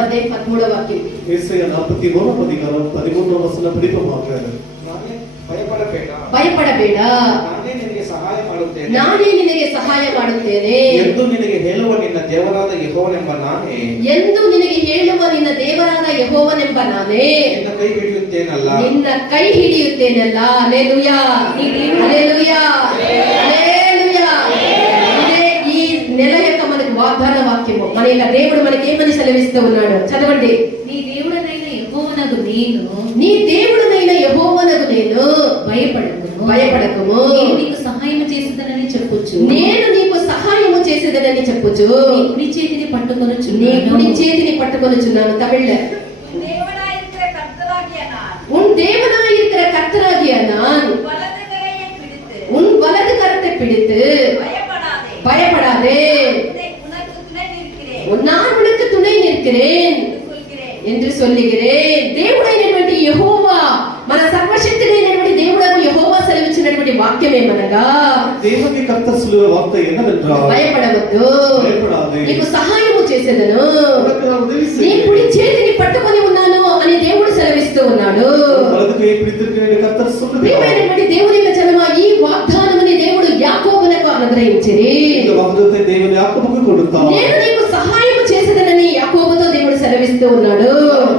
అధ్యాయం 13వ వాక్యం. ஏசாயா 43వ அதிகாரம் 13వ வசனம் படிப்போமாக. ಭಯಪಡಬೇಡ, ನಾನೇ ನಿನಗೆ ಸಹಾಯ ಮಾಡುತ್ತೇನೆ ಎಂದು ನಿನಗೆ ಹೇಳುವ ನಿನ್ನ ದೇವರಾದ ಯೆಹೋವನೆಂಬ ನಾನೇ, ಎಂದು ನಿನಗೆ ಹೇಳುವ ನಿನ್ನ ದೇವರಾದ ಯೆಹೋವನೆಂಬ ನಾನೇ ನಿನ್ನ ಕೈ ಹಿಡಿಯುತ್ತೇನಲ್ಲ, ನಿನ್ನ ಕೈ ಹಿಡಿಯುತ್ತೇನಲ್ಲ. ಹಲ್ಲೆಲೂಯಾ, హల్లెలూయా, హల్లెలూయా. ఇదే ఈ నెల యొక్క మనకు వాగ్దాన వాక్యము. మన యొక్క దేవుడు మనకి ఏమని సెలవిస్తూ ఉన్నాడు చదవండి. నీ దేవుడనైన యెహోవానగు నేను, నీ దేవుడనైన యెహోవానగు నేను, భయపడకుము, నేను నీకు సహాయం చేసేదనని చెప్పుచు, నేను నీకు సహాయము చేసేదనని చెప్పుచు, నీ కుడి చేతిని పట్టుకొనుచున్నాను, నీ కుడి చేతిని పట్టుకొనుచున్నాను. తమిళ உன் தேவனாய் இருக்கிற கர்த்தராகிய நான் உன் வலது கரத்தை பிடித்து பயப்படாதே, நான் உனக்கு துணை நிற்கிறேன் என்று சொல்லுகிறேன். దేవుడైనటువంటి యెహోవా, మన సర్వశక్తుడైనటువంటి దేవుడైన యెహోవా సెలవిచ్చినటువంటి వాక్యం ఏమనగా, దేవుని కర్తసుల వార్త என்னவென்றால் భయపడవద్దు, నీకు సహాయము చేసేదను, నీ நீ కుడి చేతిని పట్టుకొని ఉన్నాను అని దేవుడు సెలవిస్తూ ఉన్నాడు. వలదు కై పిడితిరుకిన కర్తర్ சொல்லுகிறார். ప్రియమైనటువంటి దేవుని యొక్క జనమా, ఈ వాగ్దానముని దేవుడు యాకోబునకు అనుగ్రహించిరి. இந்த வாగ్దానத்தை దేవుడు యాకోబుకు கொடுத்தார். నేను నీకు సహాయం చేసేదనని యాకోబుతో దేవుడు సెలవిస్తూ ఉన్నాడు.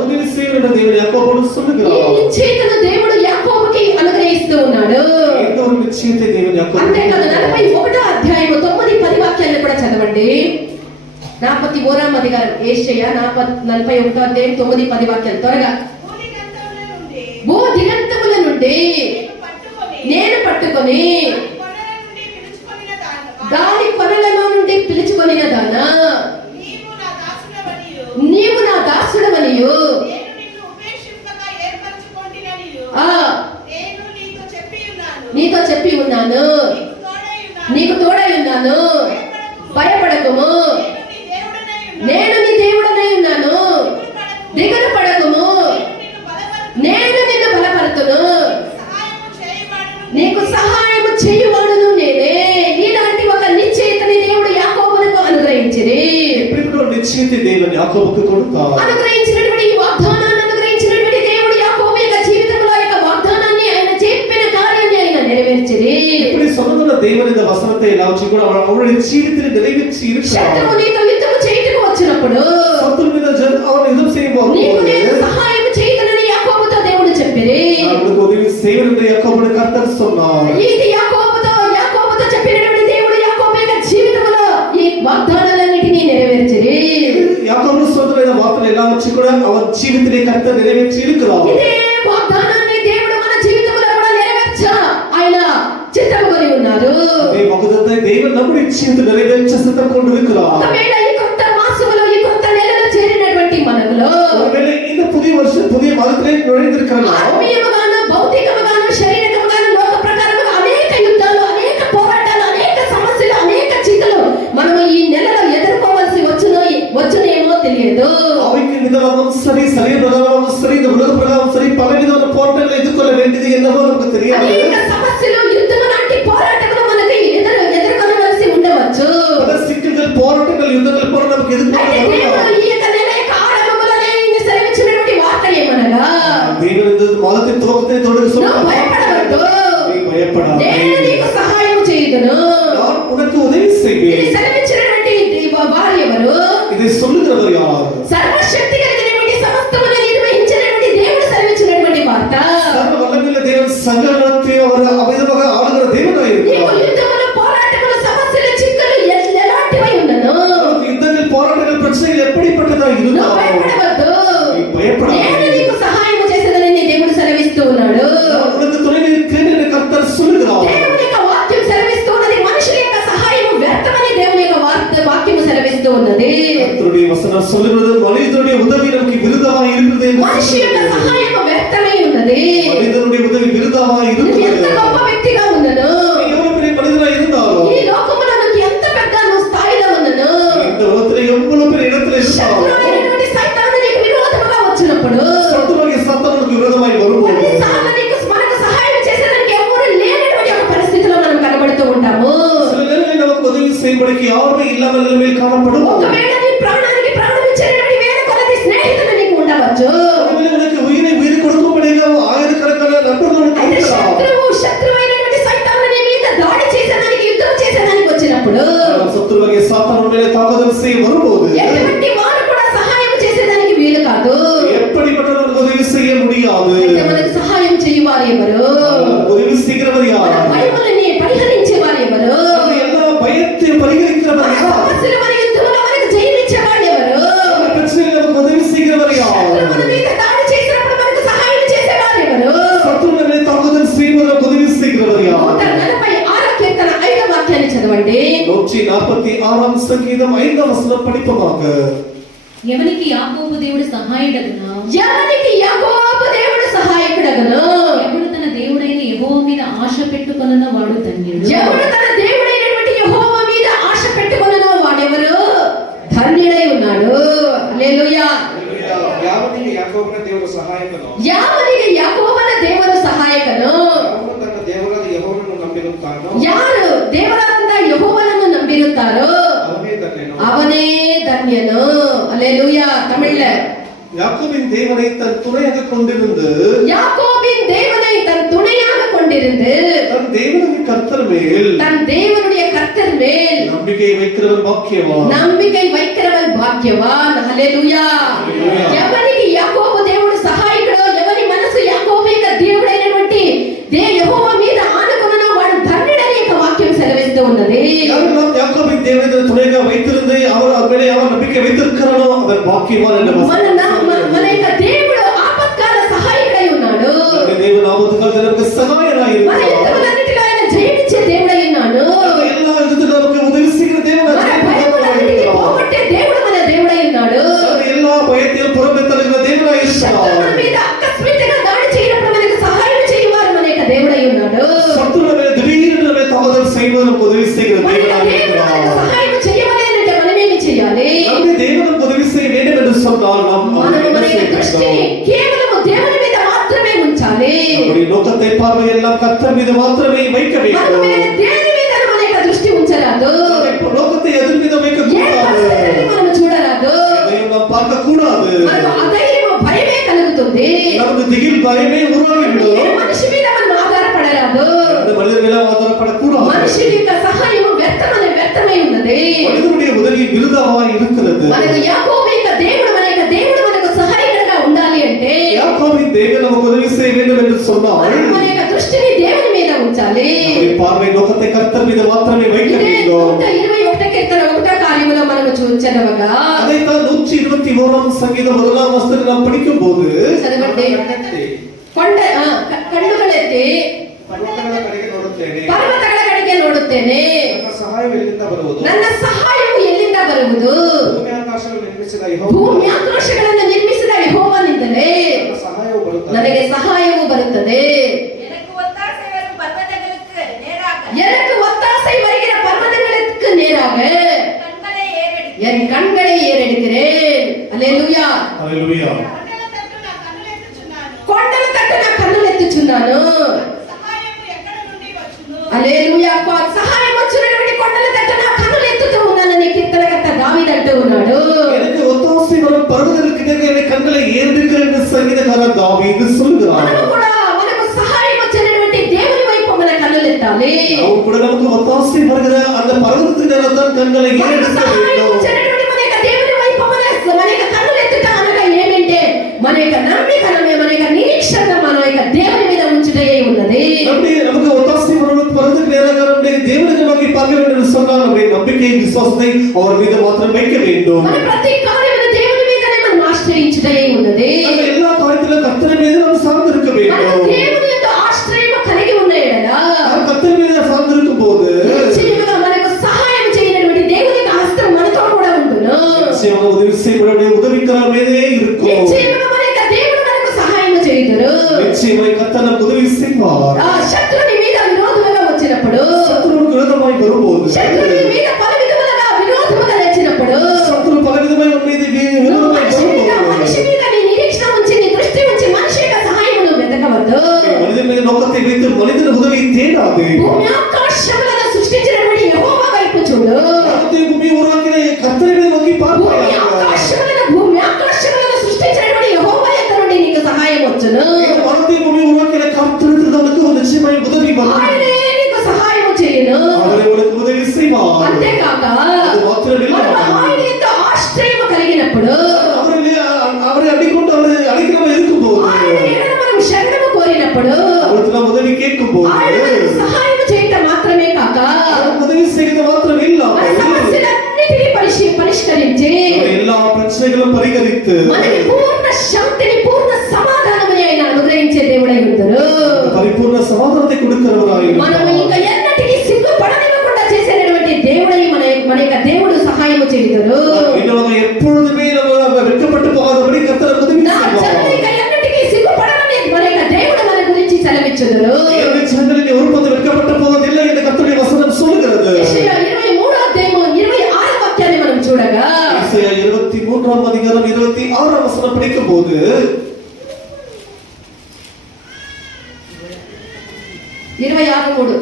ఉదవి సేవన దేవుడు యాకోబుకు ఈ சொல்லுகிறார். నిశ్చయతను దేవుడు యాకోబుకి అనుగ్రహిస్తూ ఉన్నాడు. இந்த ஒரு నిశ్చయతే దేవుడు యాకోబుకు. అంతేకాదు 41వ అధ్యాయము 9-10 వాక్యాలను కూడా చదవండి. 41వ అధికారం యెషయా 41వ అధ్యాయం 9-10 వాక్యాలు త్వరగా. భూ దిగంతముల నుండి నేను పట్టుకొని గాలి కొనలలో నుండి పిలుచుకొనిన దానా, నీవు నా దాసుడవనియు నీతో చెప్పి ఉన్నాను, నీకు తోడై ఉన్నాను, భయపడకుము, నేను నీ దేవుడనై ఉన్నాను, దిగులు పడకుము, నేను నిన్ను బలపరుతును, నీకు సహాయము చేయువాడును నేనే. ఇలాంటి ఒక నిశ్చయతని దేవుడు యాకోబునకు అనుగ్రహించిరి. ఇప్పుడు నిశ్చయతే దేవుడు యాకోబుకు கொடுத்தார். అనుగ్రహించినటువంటి ఈ వాగ్దానాన్ని అనుగ్రహించినటువంటి దేవుడు యాకోబు యొక్క జీవితంలో యొక్క వాగ్దానాన్ని, ఆయన చెప్పిన కార్యాన్ని ఆయన నెరవేర్చిరి. இப்படி சொன்னதுல தேவன் இந்த வசனத்தை எல்லாம் கூட அவருடைய ஜீவிதத்தில் நிறைவேற்றி இருக்கிறார். శత్రువు నీతో యుద్ధము చేయటకు వచ్చినప్పుడు శత్రువు మీద அவன் யுத்தம் செய்யும்போது నీకు నేను సహాయం చేయగలని యాకోబుతో దేవుడు చెప్పిరి. அவனுக்கு உதவி செய்வதற்கு யாக்கோபு கர்த்தர் சொன்னார். ఇది యాకోబుతో చెప్పినటువంటి దేవుడు యాకోబు యొక్క జీవితంలో ఈ వాగ్దానాలన్నిటినీ నెరవేర్చిరి. యాకోబు సోదరుల వార్తలు ఎలా వచ్చి కూడా அவன் జీవితத்திலே கர்த்தர் நிறைவேற்றி இருக்கிறார். ఇదే వాగ్దానాన్ని దేవుడు మన జీవితంలో కూడా నెరవేర్చ ఆయన చిత్తము కలిగి ఉన్నారు. అదే వాగ్దానத்தை தேவன் நம்முடைய జీవితంలో నెరవేర్చ సిద్ధం கொண்டிருக்கிறார். ఒకవేళ ఈ కొత్త మాసములో ఈ కొత్త నెలలో చేరినటువంటి మనలో ఒకవేళ இந்த புதிய வருஷம் புதிய மாதத்திலே நுழைந்திருக்கிறோம், ఆత్మీయముగాను భౌతికముగాను శరీరకముగాను లోక ప్రకారముగా అనేక యుద్ధాలు, అనేక పోరాటాలు, అనేక సమస్యలు, అనేక చిక్కులు మనము ఈ నెలలో ఎదుర్కోవాల్సి వచ్చునేమో తెలియదు. அவைக்கு விதமாகவும் சரி, சரீர பிரகாரமும் சரி, இந்த உலக பிரகாரம் சரி, பல விதமான போராட்டங்களை எதிர்கொள்ள வேண்டியது என்னவோ நமக்கு தெரியாது. అనేక సమస్యలు, యుద్ధము లాంటి పోరాటములు మనకి ఎదుర్కొనవలసి ఉండవచ్చు. பல சிக்கல்கள், போராட்டங்கள், யுத்தங்கள் போல நமக்கு అయితే దేవుడు ఈ యొక్క నెల యొక్క ఆరంభములోనే ఈయన సెలవిచ్చినటువంటి వార్త ఏమనగా, தேவன் இந்த மாதத்தின் துவக்கத்தை தொடர்ந்து నువ్వు சொன்னார். భయపడవద్దు, நீ பயப்படாதே, నేను నీకు సహాయం చేయుదును. நான் உனக்கு உதவி செய்வேன். ఇది సెలవిచ్చినటువంటి వారు ఎవరు? இதை சொல்லுகிறவர் யார்? సర్వశక్తి కలిగినటువంటి సమస్తమును నిర్వహించినటువంటి దేవుడు సెలవిచ్చినటువంటి వార్త. சர்வ வல்லமையுள்ள தேவன் சகலத்தை அவர் அமிதமாக ஆளுகிற தேவனாய் నీకు இருக்கிறார். యుద్ధములు, పోరాటములు, సమస్యలు, చిక్కులు ఎలాంటివై ఉండను, நமக்கு யுத்தங்கள், போராட்டங்கள், பிரச்சனைகள் எப்படிப்பட்டதா నువ్వు இருந்தாலும் భయపడవద్దు, நீ பயப்படாதே, నేను నీకు సహాయం చేసేదని దేవుడు సెలవిస్తూ ఉన్నాడు. நான் உனக்கு துணை நிற்கிறேன் என்று கர்த்தர் சொல்லுகிறார். దేవుని యొక్క వాక్యం సెలవిస్తూ ఉన్నది. మనుషుల యొక్క సహాయం వ్యర్థమని దేవుని యొక్క వాక్యం సెలవిస్తూ ఉన్నది. கர்த்தருடைய வசனம் சொல்லுகிறது, மனிதனுடைய உதவி நமக்கு விருதமாய் இருக்கிறது என்று మనిషి యొక్క சொல்லுகிறது. సహాయం వ్యర్థమై ఉన్నది. மனிதனுடைய உதவி விருதமாய் నువ్వు ఎంత இருக்கிறது. గొప్ప వ్యక్తిగా ఉన్నను, நீ எவ்வளவு பெரிய மனிதனாய் இருந்தாலும், ఈ లోకములో నువ్వు ఎంత పెద్ద నువ్వు స్థాయిలో ఉన్నను, இந்த உலகத்திலே எவ்வளவு பெரிய இடத்துல இருந்தாலும், శత్రువైనటువంటి సైతాను నీకు విరోధముగా వచ్చినప్పుడు, சத்துருவாகிய சாத்தானுக்கு விரோதமாய் வரும்போது అన్నిసార్లు మనకు సహాయం చేసేదానికి ఎవరు లేనటువంటి ఒక పరిస్థితిలో మనం కనబడుతూ ఉంటాము. சில நேரங்களில் நமக்கு உதவி செய்வதற்கு யாருமே இல்லாமல் நிலைமையில் காணப்படுவோம். ఒకవేళ నీ ప్రాణానికి ప్రాణం ఇచ్చేటువంటి వేల కొలది కావచ్చు. ఒకవేళ మనకి ఉయిరి కొడుకోబడిగా ఆయిరకరకాల నటులను అయితే కలుగుతారు. శత్రువైనటువంటి సైతాను నీ మీద దాడి చేసేదానికి యుద్ధం చేసేదానికి వచ్చినప్పుడు శత్రువుಗೆ సాతాను ಮೇಲೆ ತಾಕದಲ್ಸಿ ಬರಬಹುದು. ఎటువంటి వారు కూడా సహాయం చేసేదానికి వీలు కాదు. எப்படிப்பட்ட உதவி செய்ய முடியாது. అయితే మనకు సహాయం చేయువారు ఎవరు? உதவி செய்கிறவர் మన யார்? భయములని పరిహరించేవారు ఎవరు? எல்லா பயத்தை பரிகரிக்கிறவர் మన யார்? సమస్యలు మన యుద్ధంలో మనకు జయించేవాడు ఎవరు? பிரச்சனையில் நமக்கு உதவி செய்கிறவர் யார்? శత్రువు మన మీద దాడి చేసినప్పుడు మనకు సహాయం చేసేవారు ఎవరు? శత్రువుల మీద తాకుదల செய்வதற்கு உதவி செய்கிறவர் யார்? 146 కీర్తన 5వ వాక్యాన్ని చదవండి. 146 సంగీతం 5వ వచనం படிப்போமாக. ఎవనికి యాకోబు దేవుడు సహాయుడగునా? ఎవరికి యాకోబు దేవుడు సహాయకుడగును? ఎవడు తన దేవుడైన యెహోవా మీద ఆశ పెట్టుకొనున్న వాడు ధన్యుడు. ఎవడు తన దేవుడైనటువంటి యెహోవా మీద ఆశ పెట్టుకొనునో వాడెవరు? ధన్యుడై ఉన్నాడు. హల్లెలూయా. ಯಾವನಿಗೆ ಯಾಕೋಬನ ದೇವರು ಸಹಾಯಕನು యావనికి యాకోబన దేవుడు సహాయకను. ಅವನು ತನ್ನ ದೇವರಾದ ಯೆಹೋವನನ್ನು ನಂಬಿರುತ್ತಾನೋ ಯಾರು ದೇವರಾದ ಯೆಹೋವನನ್ನು ನಂಬಿರುತ್ತಾರೋ ಅವನೇ ಧನ್ಯನು. அவனே தன்யனு. ஹல்லேலூயா. தமிழ்ல யாக்கோபின் தேவனை தன் துணையாக கொண்டிருந்து யாக்கோபின் தேவனை தன் துணையாக கொண்டிருந்து தன் தேவனுடைய கர்த்தர் மேல் தன் தேவனுடைய கர்த்தர் மேல் நம்பிக்கை வைக்கிறவன் பாக்கியவான். நம்பிக்கை வைக்கிறவன் భాగ్యవాన్. హల్లెలూయా. ఎవరికి యాకోబు దేవుడు సహాయకుడో, ఎవరి మనసు యాకోబు యొక్క దేవుడైనటువంటి యెహోవా మీద ఆనుకొనునో వాడు ధన్యుడని యొక్క వాక్యం సెలవిస్తూ ఉన్నది. யாரெல்லாம் யாக்கோபின் தேவனை தன் துணையாக வைத்திருந்து அவர் மேலே அவர் நம்பிக்கை வைத்திருக்கிறானோ அவர் பாக்கியவான் என்ற మన యొక్క దేవుడు ఆపత్కాల సహాయకుడై ఉన్నాడు. தேவன் ஆபத்துக்காலத்தில் நமக்கு சகாயராய் మన యుద్ధములన్నిటిలో ఆయన జయించే దేవుడై ఉన్నాడు. எல்லா விதத்திலும் நமக்கு உதவி செய்கிற தேவன் మన భయములన్నిటిని పోగొట్టే దేవుడు మన దేవుడై ఉన్నాడు. எல்லா பயத்தையும் புறமே தள்ளுகிற தேவனாய் శత్రువుల இருக்கிறார். మీద అకస్మాత్తుగా దాడి చేయనప్పుడు మనకు సహాయం చేయవారు మన యొక్క దేవుడై ఉన్నాడు. சத்துருல மேல திடீரென்று நம்மை தாக்குதல் செய்வதற்கு உதவி செய்கிற మన యొక్క தேவனாய் దేవుడు మనకు இருக்கிறார். సహాయం చేయవాలి అంటే మనమేమి చేయాలి? நம்முடைய தேவனுக்கு உதவி செய்ய வேண்டும் என்று சொன்னால் நாம் మనము మన యొక్క దృష్టిని కేవలము దేవుని మీద మాత్రమే ఉంచాలి. நம்முடைய நோக்கத்தை பார்வையெல்லாம் கர்த்தர் மீது மாத்திரமே வைக்க మనము வேண்டும். దేని మీద మన యొక్క దృష్టి ఉంచరాదు. நம்முடைய நோக்கத்தை எதிர் மீது வைக்க ఏ கூடாது. పరిస్థితిని మనము చూడరాదు. அதையும் நாம் பார்க்க கூடாது. మనకు అధైర్యము, భయమే కలుగుతుంది. நமக்கு திகில் பயமே ఏ உருவாகிவிடும். మనిషి మీద మనం ఆధారపడరాదు. அந்த மனிதர் மேல ஆதாரப்படக்கூடாது. మనిషి యొక్క సహాయము వ్యర్థమై ఉన్నది. மனிதனுடைய உதவி விருதாவாய் இருக்கிறது. మనకు యాకోబు యొక్క దేవుడు మనకు సహాయకుడిగా ఉండాలి అంటే யாக்கோபின் தேவன் நமக்கு உதவி செய்ய வேண்டும் என்று சொன்னால் మనం మన యొక్క దృష్టిని దేవుని మీద ఉంచాలి. நம்முடைய பார்வை நோக்கத்தை கர்த்தர் மீது மாத்திரமே வைக்க ఇదే வேண்டும். 121 కీర్తన 1వ కార్యములో మనము చూచనవగా அதைத்தான் 121 சங்கீதம் 1ஆம் வசனத்தை நாம் படிக்கும் போது చదవండి. ಕಣ್ಣೆತ್ತಿ ಕಣ್ಣುಗಳೆತ್ತಿ ಪರ್ವತಗಳ ಕಡೆಗೆ ನೋಡುತ್ತೇನೆ. ಪರ್ವತಗಳ ಕಡೆಗೆ ನೋಡುತ್ತೇನೆ. ನನ್ನ ಸಹಾಯವು ಎಲ್ಲಿಂದ ಬರುವುದು? ನನ್ನ ಸಹಾಯವು ಎಲ್ಲಿಂದ ಬರುವುದು? ಭೂಮಿ ಆಕಾಶಗಳನ್ನು ನಿರ್ಮಿಸಿದ ಭೂಮಿ ಆಕಾಶಗಳನ್ನು ನಿರ್ಮಿಸಿದ ಯೆಹೋವನಿಂದಲೇ ನನ್ನ ಸಹಾಯವು ಬರುತ್ತದೆ. ನನಗೆ ಸಹಾಯವು ಬರುತ್ತದೆ. எனக்கு ஒத்தாசை வரும் பர்வதங்களுக்கு நேராக எனக்கு ஒத்தாசை வருகிற பர்வதங்களுக்கு நேராக கண்களை ஏறெடுத்து என் கண்களை ஏறெடுக்கிறேன். அல்லேலூயா. ஹalleluya. కొండల తట్టు నా కన్నులెత్తుచున్నాను. కొండల తట్టు నా కన్నులెత్తుచున్నాను. సహాయము ఎక్కడ నుండి వచ్చును? హల్లెలూయా. సహాయం వచ్చినటువంటి కొండల తట్టు నా కన్నులెత్తుతూ ఉన్నానని కీర్తనకర్త దావీదు అంటూ ఉన్నాడు. எனக்கு ஒத்தாசை வரும் பர்வதங்களுக்கு நேரே என் கண்களை ஏறெடுக்கிறேன் என்று சங்கீதக்காரன் தாவீது சொல்கிறார். మనము కూడా మనకు సహాయం వచ్చినటువంటి దేవుని వైపు మన కన్నులెత్తాలి. அவன் கூட நமக்கு ஒத்தாசை வருகிற அந்த பர்வதத்துக்கு நேரே தான் கண்களை మనకు ஏறெடுக்க సహాయం வேண்டும். వచ్చినటువంటి మన యొక్క దేవుని వైపు మన యొక్క కన్నులెత్తుట అనగా ఏమంటే మన యొక్క నమ్మికనమే, మన యొక్క నిరీక్షణ మన యొక్క దేవుని మీద ఉంచుటే ఉన్నది. நமக்கு ஒத்தாசை வரும் பர்வதத்துக்கு நேராக நம்முடைய தேவனை நோக்கி பார்க்க வேண்டும் என்று சொன்னால் நம்முடைய நம்பிக்கை விசுவாசத்தை அவர் மீது மாத்திரம் வைக்க வேண்டும். మన ప్రతి కార్యమును దేవుని మీదనే మనం ఆశ్రయించుటే ఉన్నది. அந்த எல்லா காரியத்திலும் கர்த்தர் மீது நாம் சார்ந்திருக்க మన வேண்டும். దేవుని యందు ఆశ్రయము కలిగి ఉన్న ఎడల நாம் கர்த்தர் மீது சார்ந்திருக்கும் போது నిశ్చయముగా మనకు సహాయం చేయనటువంటి దేవుని యొక్క హస్తం మనతో కూడా ఉండును. நிச்சயமாக உதவி செய்வருடைய உதவிக்கரம் மீதே இருக்கும். నిశ్చయముగా మన యొక్క దేవుడు మనకు సహాయం చేయుదురు. நிச்சயமாய் கர்த்தர் நமக்கு உதவி செய்வார். ఆ శత్రుని మీద విరోధముగా వచ్చినప్పుడు, சத்துருவுக்கு விரோதமாய் வரும்போது శత్రుని మీద పల విధములుగా విరోధముగా లేచినప్పుడు, சத்துரு பலவிதமாய் உன் மீது விரோதமாய் మనిషి வரும்போது మీద నీ నిరీక్షణ ఉంచి, నీ దృష్టి ఉంచి మనిషి యొక్క సహాయమును వెతకవద్దు. చేయగలరు. ఆయనే నీకు సహాయం చేయను. அவரே உனக்கு உதவி செய்வார். అంతేకాక அது மாத்திரமில்லை, మనం ఆయన ఎంతో ఆశ్రయం కలిగినప్పుడు அவரை அடிக்கொண்டு அவரை அடிக்கிறவன் இருக்கும்போது ఆయన ఎడల మనం శరణము కోరినప్పుడు அவருக்கு நாம் உதவி கேட்கும்போது ఆయన మనకు సహాయం చేయటం మాత్రమే కాక அவருக்கு உதவி செய்கிறது மாத்திரம் మన இல்லாமல் సమస్యలన్నిటినీ పరిష్కరించి எல்லா பிரச்சனைகளும் பரிகரித்து మనకి పూర్ణ శాంతిని పూర్ణ సమాధానమని ఆయన అనుగ్రహించే దేవుడై ఉంటారు. పరిపూర్ణ సమాధానத்தை கொடுக்கிறவராய் మనం ఇంకా ఎన్నటికీ సిగ్గుపడనివ్వకుండా చేసేటటువంటి దేవుడై మన యొక్క దేవుడు సహాయం చేయుతారు. இன்னும் எப்பொழுதுமே நம்ம வெட்கப்பட்டு போகாதபடி கர்த்தர் உதவி నా செய்வார். జనులు ఎన్నటికీ సిగ్గుపడనని మన యొక్క దేవుడు మన గురించి సెలవిచ్చుదురు. என்னுடைய ஜனங்கள் ஒருபோதும் வெட்கப்பட்டு போவதில்லை என்று கர்த்தருடைய வசனம் சொல்கிறது. యెషయా 23వ అధ్యాయం 26వ వాక్యాన్ని మనం చూడగా యెషయా 23వ అధ్యాయం 26వ వచనం படிக்கும்போது 26:3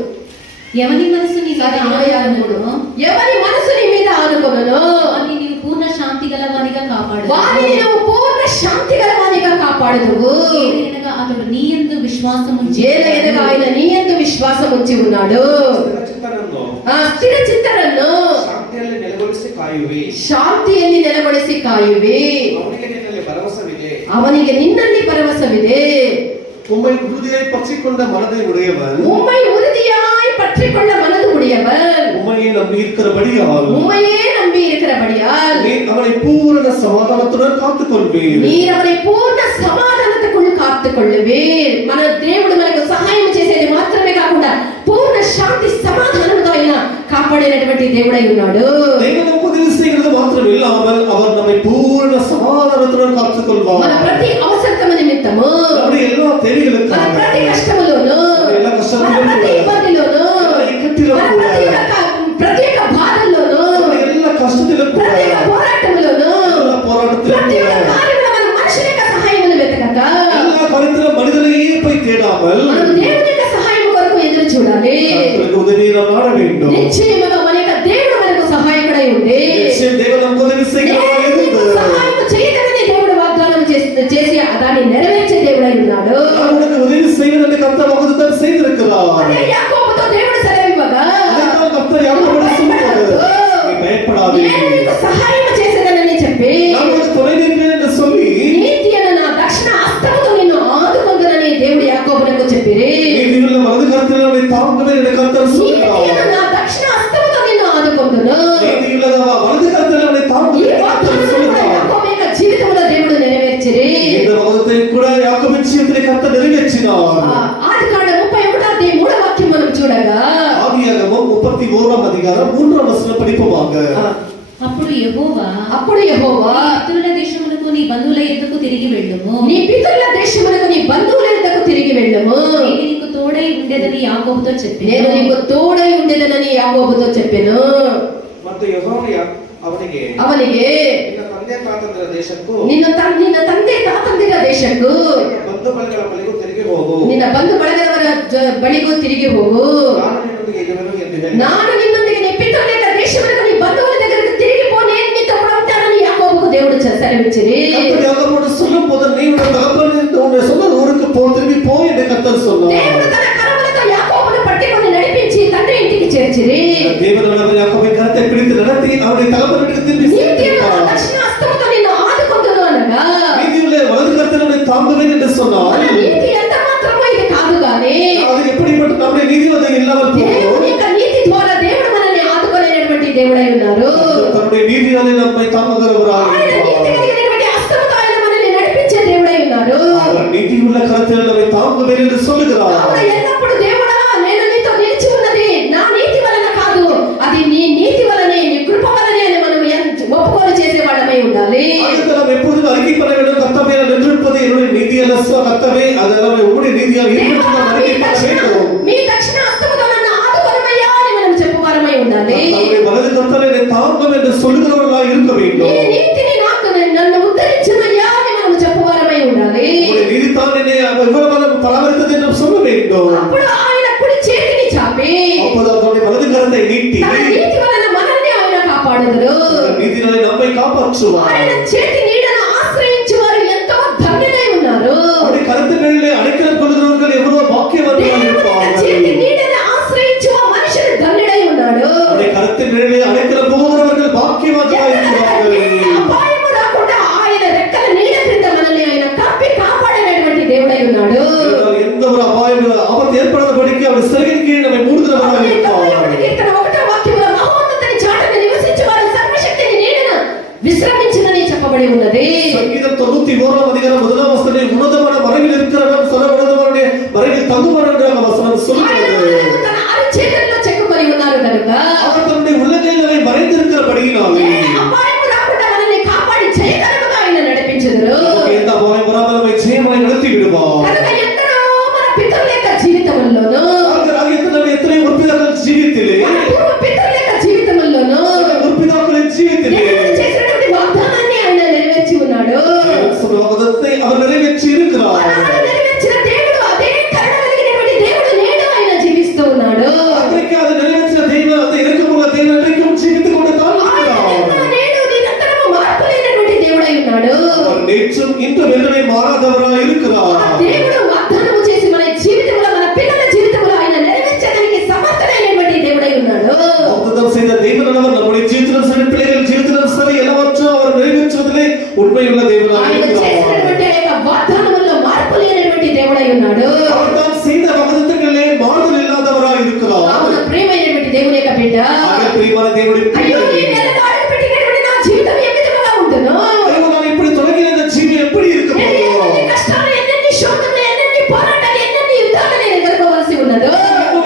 ఎవరి మనసు నీ మీద 26:3 ఎవరి మనసు నీ మీద ఆనుకొనునో వారిని నీవు పూర్ణ శాంతి గలవానిగా కాపాడు. వారిని నువ్వు పూర్ణ శాంతి గలవానిగా కాపాడుదువు. ఏలయనగా అతడు నీ యందు విశ్వాసం ఉంచి ఏలయనగా ఆయన నీ యందు విశ్వాసం ఉంచి ఉన్నాడు. ಸ್ಥಿರ ಚಿತ್ತನನ್ನು ఆ స్థిర చిత్తరನ್ನು ಶಾಂತಿಯಲ್ಲಿ ನೆಲೆಗೊಳಿಸಿ ಕಾಯುವಿ. ಶಾಂತಿಯಲ್ಲಿ ನೆಲೆಗೊಳಿಸಿ ಕಾಯುವಿ. ಅವನಿಗೆ ನಿನ್ನಲ್ಲಿ ಭರವಸವಿದೆ. ಅವನಿಗೆ ನಿನ್ನಲ್ಲಿ ಭರವಸವಿದೆ. உம்மை உறுதியாய் பற்றிக்கொண்ட மனதை உடையவன், உம்மை உறுதியாய் பற்றிக்கொள்ள மனது உடையவன், உம்மையை நம்பி இருக்கிறபடியால் உம்மையே நம்பி இருக்கிறபடியால் நீர் அவனை பூரண சமாதானத்துடன் காத்துக் கொள்வீர். మీరు அவரை పూర్ణ సమాధానతకుళ్ళు కాத்துకొள்ளுవீர். మన దేవుడు మనకు సహాయం చేసేది మాత్రమే కాకుండా పూర్ణ శాంతి సమాధానంతో ఆయన కాపాడేటటువంటి దేవుడై ఉన్నాడు. தேவன் நமக்கு உதவி செய்கிறது மாத்திரம் இல்லாமல் அவர் நம்மை பூரண சமாதானத்துடன் காத்துக் మన கொள்வார். ప్రతి అవసరత నిమిత్తము, நம்முடைய எல்லா మన தேவைகளுக்காக, ప్రతి కష్టములోను, எல்லா మన கஷ்டத்திலும் ప్రతి கூட, ఇబ్బందిలోను, எல்லா இக்கட்டிலும் మన கூட, ప్రత్యేక బాధల్లోను, எல்லா కష్టத்திலும் கூட, ప్రత్యేక పోరాటములోను, எல்லா போராட்டத்திலும் ప్రతి கூட, ఒక్క కార్యంలో మన మనుషుల యొక్క సహాయమును వెతకక எல்லா காரியத்திலும் மனிதனையே போய் தேடாமல் మనకు దేవుని యొక్క సహాయం కొరకు ఎదురు చూడాలి. கர்த்தருக்கு உதவியை நாம் நாட வேண்டும். నిశ్చయముగా మన యొక్క దేవుడు మనకు సహాయకుడై ఉండి நிச்சயம் தேவன் நமக்கு உதவி செய்கிறவராய் నేను నీకు இருந்து సహాయం చేయగలని దేవుడు వాగ్దానం చేసి దాన్ని నెరవేర్చే దేవుడై ఉన్నాడు. நான் உனக்கு உதவி செய்வேன் என்று கர்த்தர் வாக்குத்தத்தம் செய்திருக்கிறார். అదే యాకోబుతో దేవుడు సెలవివ్వగా அதைத்தான் கர்த்தர் யாக்கோபோடு சொல்லுகிறார். நீ பயப்படாதே, నేను నీకు సహాయం చేసేదనని చెప్పి நான் உனக்கு துணை நிற்பேன் என்று சொல்லி నీతి అన్న నా దక్షిణ హస్తముతో నిన్ను ఆదుకొందునని దేవుడు యాకోబునకు చెప్పిరి. நீதியுள்ள வலது கரத்தில் அவனை தாங்குவேன் என்று கர்த்தர் నీతి சொல்கிறார். అన్న నా దక్షిణ హస్తముతో నిన్ను ఆదుకొందును. நீதியுள்ள வலது கரத்தில் அவனை ఈ தாங்குவேன் என்று వాగ్దానం கர்த்தர் కూడా சொல்கிறார். యాకోబు యొక్క జీవితంలో దేవుడు నెరవేర్చిరి. இந்த வாதத்தை கூட யாக்கோபின் ஜீவிதத்திலே கர்த்தர் நிறைவேற்றினார். ఆదికాండం 31వ అధ్యాయం 3వ వాక్యం మనం చూడగా ஆதியாகமம் 31ஆம் அதிகாரம் 3ஆம் வசனம் படிப்போமாக. అప్పుడు యెహోవా అప్పుడు యెహోవా నీ పితరుల దేశమునకు నీ బంధువుల యొద్దకు తిరిగి వెళ్ళుము. నీ పితరుల దేశమునకు నీ బంధువుల యొద్దకు తిరిగి వెళ్ళుము. నేను నీకు తోడై ఉండేదని యాకోబుతో చెప్పి నేను నీకు తోడై ఉండేదనని యాకోబుతో చెప్పెను. ಮತ್ತು ಯೆಹೋವನು ಅವನಿಗೆ ಅವನಿಗೆ ನಿನ್ನ ತಂದೆ ತಾತಂದಿರ ದೇಶಕ್ಕೂ ನಿನ್ನ ತಂದೆ ತಾತಂದಿರ ದೇಶಕ್ಕೂ ನಿನ್ನ ಬಂಧು ಬಳಗಗಳ ಬಳಿಗೂ ತಿರುಗಿ ಹೋಗು. ನಿನ್ನ ಬಂಧು ಬಳಗದವರ ಬಳಿಗೂ ತಿರುಗಿ ಹೋಗು. ನಾನು ನಿನ್ನೊಂದಿಗೆ ಇರುವೆನು ಎಂದು ಹೇಳಿ ನಾನು ನಿನ್ನೊಂದಿಗೆ నీ పితరుల యొక్క దేశమునకు నీ బంధువుల దగ్గరకు తిరిగి పో, నేను నీతో కూడా ఉంటానని యాకోబుకు దేవుడు సెలవిచ్చిరి. கர்த்தர் யாக்கோபோடு சொல்லும்போது நீ உன் தகப்பன் உன்னுடைய சொந்த ஊருக்கு போ, திரும்பி போ என்று கர்த்தர் சொன்னார். దేవుడు తన కరములతో యాకోబును పట్టుకొని నడిపించి తండ్రి ఇంటికి చేర్చిరి. தேவன் யாக்கோபின் கரத்தை பிடித்து நடத்தி அவருடைய தகப்பனுக்கு திரும்பி నీతి అన్న சேர்த்தார். దక్షిణ హస్తముతో నిన్ను ఆదుకొందును అనగా நீதியுள்ள வலது கரத்தில் அவனை தாங்குவேன் என்று சொன்னார். మన నీతి ఎంత మాత్రమో ఇది కాదు గాని அது எப்படிப்பட்ட நம்முடைய நீதி அதை இல்லாமல் దేవుని போகும். యొక్క నీతి ద్వారా దేవుడు మనల్ని ఆదుకునేటటువంటి దేవుడై ఉన్నారు. தன்னுடைய நீதியாலே நம்மை தாங்குகிறவராக ఆయన నీతి இருக்கிறார். కలిగినటువంటి హస్తముతో ఆయన మనల్ని నడిపించే దేవుడై ఉన్నారు. அவர் நீதியுள்ள கரத்தில் நம்மை தாங்குவேன் என்று சொல்லுகிறார். కావున ఎల్లప్పుడు దేవుడా నేను నీతో నిలిచి ఉన్నది నా నీతి వలన కాదు, అది నీ నీతి వలనే నీ కృప వలనే అని మనం ఒప్పుకొని చేసేవాళ్ళమై ఉండాలి. அதுக்கு நாம் எப்பொழுதும் அறிக்கை பண்ண வேண்டும். கர்த்தாவே, நான் நின்றிருப்பது என்னுடைய நீதி அல்ல கர்த்தாவே, அதெல்லாம் உம்முடைய நீதியாக இருக்கிறது நாம் அறிக்கை பண்ண வேண்டும். మీ దక్షిణ హస్తముతో నన్ను ఆదుకొనమయ్యా అని మనం చెప్పువారమై ఉండాలి. தன்னுடைய வலது கரத்தால் என்னை தாங்கும் என்று சொல்லுகிறவர்களாக இருக்க నీ வேண்டும். నీతిని నాకు నన్ను ఉద్ధరించమయ్యా అని మనం చెప్పువారమై ఉండాలి. உம்முடைய நீதி தான் என்னை விவரமாக பராமரித்தது என்று சொல்ல வேண்டும். అప్పుడు ఆయన కుడి చేతిని చాపి அப்போது அவருடைய வலது கரத்தை நீட்டி తన నీతి వలన మనల్ని ఆయన కాపాడుదురు. நீதினாலே நம்மை காப்பாற்றுவார். ఆయన చేతి నీడను ఆశ్రయించి వారు ఎంతో ధన్యులై ఉన్నారు. அவருடைய கருத்துக்களிலே அடைக்கலம் கொள்கிறவர்கள் எவ்வளவு பாக்கியவான்களாக దేవుని యొక్క చేతి இருப்பார்கள். నీడ நிழலில் அடைக்கலம் புகுகிறவர்கள் பாக்கியவான்களாய் இருக்கிறார்கள். అపాయము రాకుండా ఆయన రెక్కల నీడ క్రింద మనల్ని ఆయన కప్పి కాపాడేటువంటి దేవుడై ఉన్నాడు. எந்த ஒரு அபாயம் ஆபத்து ஏற்படாதபடிக்கு அவர் சிறகின் கீழ் நம்மை மூடுகிறவராக இருக்கிறார். కీర్తన 1వ వాక్యములో మహోన్నతుని చాటున నివసించు వారు సర్వశక్తిని నీడన విశ్రమించునని చెప్పబడి ఉన్నది. சங்கீதம் 91ஆம் அதிகாரம் 1ஆம் வசனத்தில் உன்னதமான மறைவில் இருக்கிறவன் சர்வ உன்னதமானவருடைய மறைவில் தங்குவான் என்ற வசனம் சொல்கிறது. తన అరచేతుల్లో చెక్కుకొని ఉన్నారు కనుక அவர் தன்னுடைய உள்ளங்கையிலே மறைந்திருக்கிறபடியினாலே అపాయము రాకుండా మనల్ని కాపాడి చేయగలముగా ఆయన నడిపించెదరు. எந்த அபாயம் வராமல் நம்மை ஜெயமாய் நடத்தி விடுவார். కనుక ఎందరో మన పితరుల యొక్క జీవితముల్లోనూ எத்தனை முற்பிதாக்கள் ஜீவித்திலே మన పూర్వ పితరుల యొక్క జీవితముల్లోనూ முற்பிதாக்களின் ஜீவித்திலே దేవుడు చేసినటువంటి వాగ్దానాన్ని ఆయన నెరవేర్చి ఉన్నాడు. வாக்குத்தத்தத்தை அவர் நிறைவேற்றி இருக்கிறார். ఆనాడు నెరవేర్చిన దేవుడు అదే కరుణ కలిగినటువంటి దేవుడు నేడు ఆయన జీవిస్తూ ఉన్నాడు. அன்றைக்கு அது நிறைவேற்றின தெய்வம் அந்த இரக்கமுள்ள தெய்வம் இன்றைக்கும் ஜீவித்துக் கொண்டு தான் இருக்கிறார். నేడు నిరంతరము మార్పు లేనటువంటి దేవుడై ఉన్నాడు. அவர் நேற்றும் இன்றும் என்றுமே மாறாதவராய் இருக்கிறார். ఆ దేవుడు వాగ్దానము చేసి మన జీవితంలో మన పిల్లల జీవితంలో ఆయన నెరవేర్చడానికి సమర్థుడైనటువంటి దేవుడై ఉన్నాడు. வாக்குத்தத்தம் செய்த தெய்வமானவர் நம்முடைய ஜீவித்திலும் சரி பிள்ளைகள் ஜீவித்திலும் சரி எல்லாவற்றையும் அவர் நிறைவேற்றுவதிலே உண்மையுள்ள தேவனாய் ఆయన இருக்கிறார். చేసినటువంటి ఆ యొక్క వాగ్దానముల్లో మార్పు లేనటువంటి దేవుడై ఉన్నాడు. அவர் தான் செய்த வாக்குத்தத்தங்களிலே மாறுதல் இல்லாதவராய் இருக்கிறார். కావున ప్రియమైనటువంటి దేవుని యొక్క బిడ్డ ஆக பிரியமான தேவனுடைய అయ్యో ఈ பிள்ளைகளே, నెలలో అడుగుపెట్టినటువంటి నా జీవితం ఏ విధముగా ఉంటుందో, தேவன் நான் இப்படி தொடங்கின இந்த ஜீவியம் எப்படி இருக்க నేను போகிறதோ, ఎన్ని కష్టాలు, ఎన్ని శోధనలు, ఎన్ని పోరాటాలు, ఎన్ని యుద్ధాలు నేను ఎదుర్కోవాల్సి ఉన్నదో,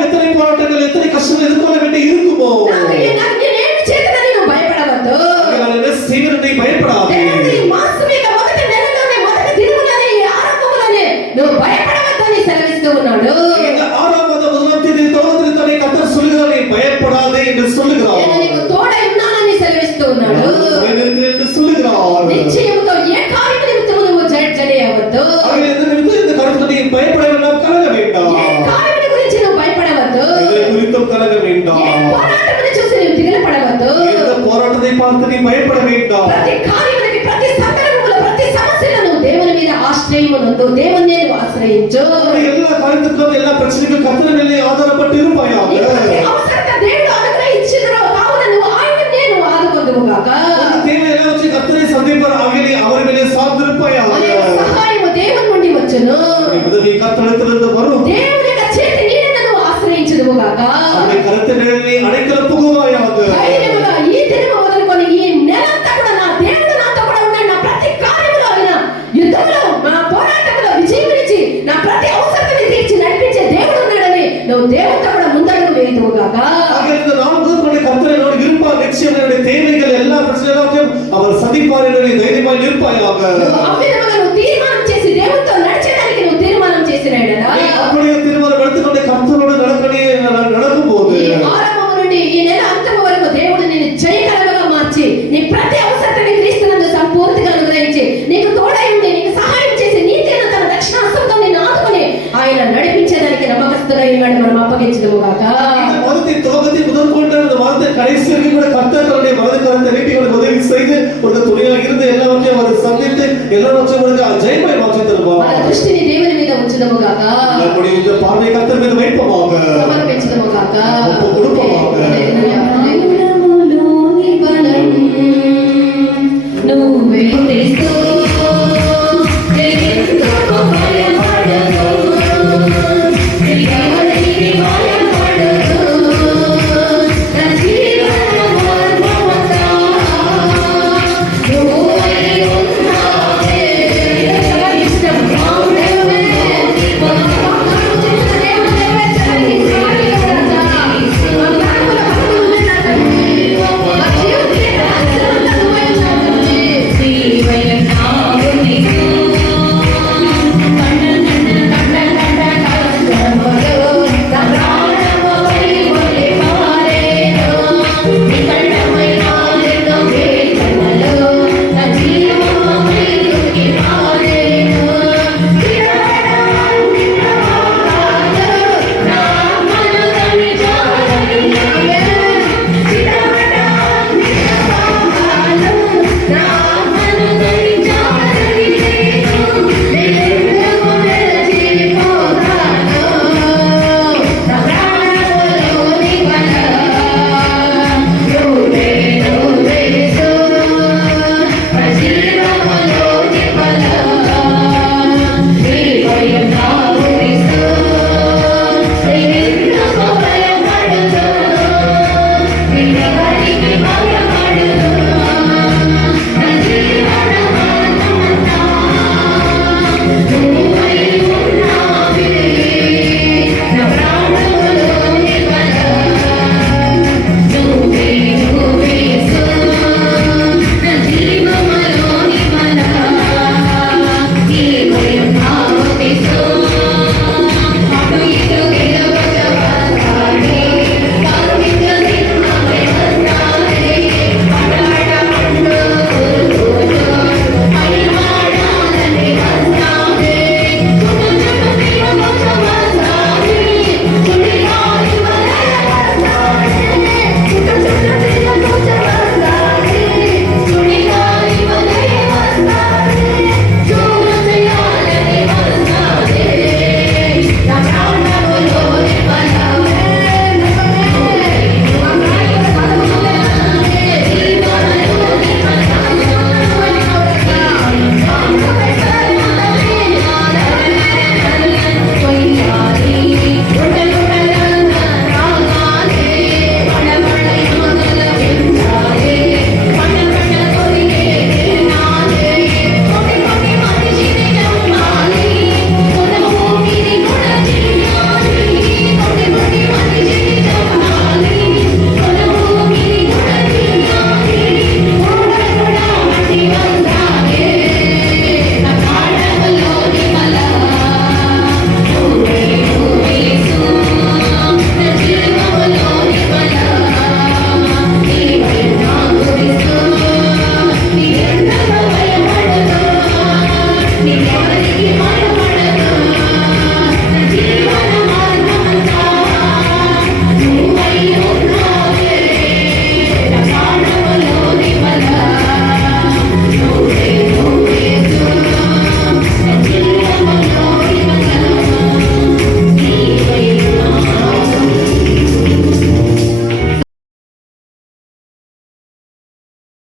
எத்தனை போராட்டங்கள் எத்தனை கஷ்டங்கள் எதிர்கொள்ள வேண்டி இருக்குமோ, నాకు నేనేమి చేతనని నువ్వు భయపడవద్దు. நான் என்ன செய்வதை பயப்படாதே. దేవుడు ఈ మాసం యొక్క మొదటి నెలలోనే, మొదటి దినములోనే, ఈ ఆరంభములోనే నువ్వు భయపడవద్దని సెలవిస్తూ ఉన్నాడు. இந்த 6ஆம் மாதம் 1ஆம் தேதி தோற்றத்தில் தானே கர்த்தர் சொல்லுகிறார், நீ பயப்படாதே என்று சொல்லுகிறார். నేను నీకు తోడై ఉన్నానని సెలవిస్తూ ఉన్నాడు. நான் இருக்கிறேன் என்று சொல்லுகிறார். నిశ్చయముతో ఏ కార్య నిమిత్తము నువ్వు జడియవద్దు. ஆகவே இந்த நிமித்தம் இந்த காரியத்தை நீ பயப்பட வேண்டாம், கலங்க வேண்டாம். ఏ కార్యముల గురించి నువ్వు భయపడవద్దు. இதை குறித்தும் கலங்க வேண்டாம். ఏ పోరాటమును చూసి నువ్వు దిగులు పడవద్దు. இந்த போராட்டத்தை பார்த்து நீ பயப்பட வேண்டாம். ప్రతి కార్యములకి, ప్రతి సందర్భములో, ప్రతి సమస్యలో నువ్వు దేవుని మీద ఆశ్రయమునందు దేవుణ్ణి నువ్వు ఆశ్రయించు. எல்லா காரியத்துக்கும் எல்லா பிரச்சனைக்கும் கர்த்தர் மேலே ஆதாரப்பட்டு இருப்பாயாக. నీ ప్రతి అవసరత దేవుడు అనుగ్రహించుదురో కావున నువ్వు ఆయననే నువ్వు ఆదుకొందువుగాక. உனக்கு தேவை எல்லாம் வச்சு கர்த்தரை சந்திப்பார், ஆகவே அவர் மேலே சார்ந்திருப்பாயாக. అనేక సహాయము దేవుని నుండి వచ్చును. உதவி கர்த்தரிடத்திலிருந்து வரும். దేవుని యొక్క చేతి నీడను నువ్వు ఆశ్రయించుదువుగాక. அவருடைய கருத்து நிழலிலே அடைக்கலம் புகுவாயாக. ధైర్యముగా ఈ దినము మొదలుకొని ఈ నెలంతా కూడా నా దేవుడు నాతో కూడా ఉన్నాడు. నా ప్రతి కార్యములో ఆయన యుద్ధంలో, నా పోరాటంలో విజయమిచ్చి నా ప్రతి అవసరతని తీర్చి నడిపించే దేవుడు ఉన్నాడని నువ్వు దేవుడితో కూడా ముందడుగు వేయదువుగాక. ஆகவே இந்த நாள் முதல் கர்த்தர் என்னோடு இருப்பார், நிச்சயம் என்னுடைய தேவைகள் எல்லா பிரச்சனைகளையும் அவர் சந்திப்பார் என்று நீ தைரியமாய் இருப்பாயாக. నువ్వు ఆ విధముగా నువ్వు తీర్మానం చేసి దేవుడితో నడిచేదానికి నువ్వు తీర్మానం చేసినాడనా? நீ அப்படியே தீர்மானம் எடுத்துக்கொண்டு கர்த்தரோடு நடக்கும் போது ఈ ఆరంభము నుండి ఈ నెల అంతము వరకు దేవుడు నిన్ను జయకరముగా మార్చి నీ ప్రతి అవసరతని క్రీస్తునందు సంపూర్తిగా అనుగ్రహించి నీకు తోడై ఉండి నీకు సహాయం చేసి నీతిని తన దక్షిణ హస్తంతో నిన్ను ఆదుకొని ఆయన నడిపించేదానికి నమ్మకస్తుడై ఉన్నాడు. మనం అప్పగించదువుగాక. இந்த மாதத்தின் துவக்கத்தை முதற்கொண்டு அந்த மாதத்தின் கடைசி வரைக்கும் கூட கர்த்தர் தன்னுடைய வலது கரத்தை நீட்டி உனக்கு உதவி செய்து ஒரு துணையாக இருந்து எல்லாவற்றையும் அவர் சந்தித்து எல்லாவற்றையும் உனக்கு ஜெயமாய் மாற்றி మన தருவார். దృష్టిని దేవుని మీద ఉంచుదముగాక. நம்முடைய இந்த பார்வை கர்த்தர் மீது வைப்போமாக. సమర్పించదముగాక. ஒப்பு கொடுப்போமாக. హల్లెలూయా.